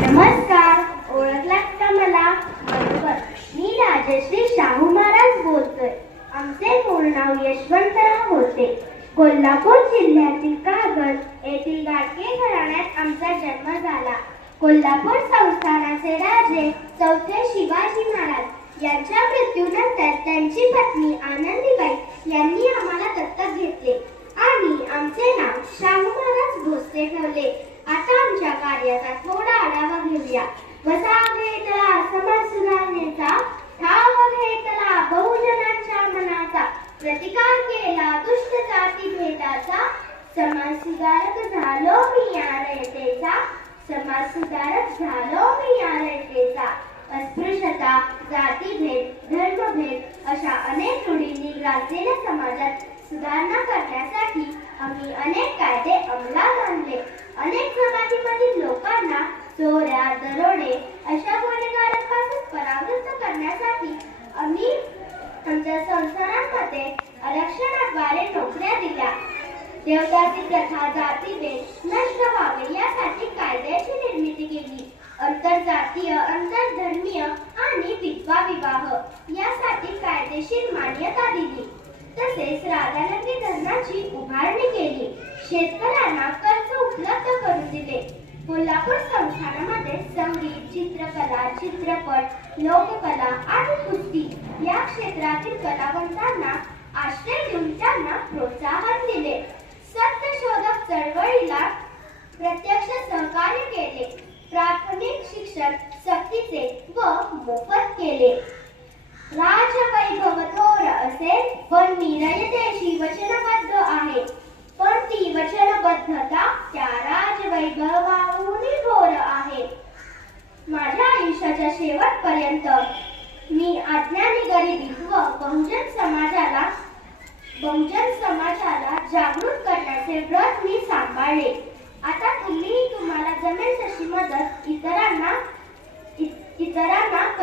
नमस्कार ओळखलात का मला? बरोबर. मी राजश्री शाहू महाराज बोलतोय. आमचे मूळ नाव यशवंतराव होते. कोल्हापूर जिल्ह्यातील कागद येथील गाडगे घराण्यात आमचा जन्म झाला. कोल्हापूर संस्थानाचे राजे चौथे शिवाजी महाराज. यांच्या मृत्यूनंतर त्यांची पत्नी आनंदीबाई यांनी आम्हाला दत्तक घेतले आणि आमचे नाव शाहू महाराज भोसले ठेवले. आता आमच्या कार्याचा थोडा आढावा वसा घेतला समाज सुधारणेचा ठाव घेतला बहुजनांच्या मनाचा प्रतिकार केला दुष्ट जाती भेदाचा समाज सुधारक झालो मी या रयतेचा समाज सुधारक झालो मी या रयतेचा. अस्पृश्यता जातीभेद धर्मभेद अशा अनेक रूढींनी ग्रासलेल्या समाजात सुधारणा करण्यासाठी आम्ही अनेक कायदे अंमलात आणले. अनेक जमातीमधील चोऱ्या दरोडे अशा गुन्हेगारांपासून परावृत्त करण्यासाठी आम्ही आमच्या संस्थानांमध्ये आरक्षणाद्वारे नोकऱ्या दिल्या. देवदासी प्रथा जातीभेद नष्ट व्हावे यासाठी कायद्याची निर्मिती केली. आंतरजातीय आंतरधर्मीय आणि विधवा विवाह यासाठी कायदेशीर मान्यता दिली. तसेच राधानगरी धरणाची उभारणी केली. शेतकऱ्यांना कर्ज उपलब्ध करून दिले. कोल्हापूर संस्थानामध्ये संगीत चित्रकला चित्रपट लोककला आणि कुस्ती या क्षेत्रातील कलावंतांना आश्रय देऊन त्यांना प्रोत्साहन दिले. सत्यशोधक चळवळीला प्रत्यक्ष सहकार्य केले. प्राथमिक शिक्षण सक्तीचे व मोफत केले. राजवैभव थोर असेल पण मी वचनबद्ध आहे. माझ्या आयुष्याच्या शेवटपर्यंत मी अज्ञानी गरिबी व बहुजन समाजाला बहुजन समाजाला जागृत करण्याचे व्रत मी सांभाळले. आता तुम्ही तुम्हाला जमेल तशी मदत इतरांना इ- इतरांना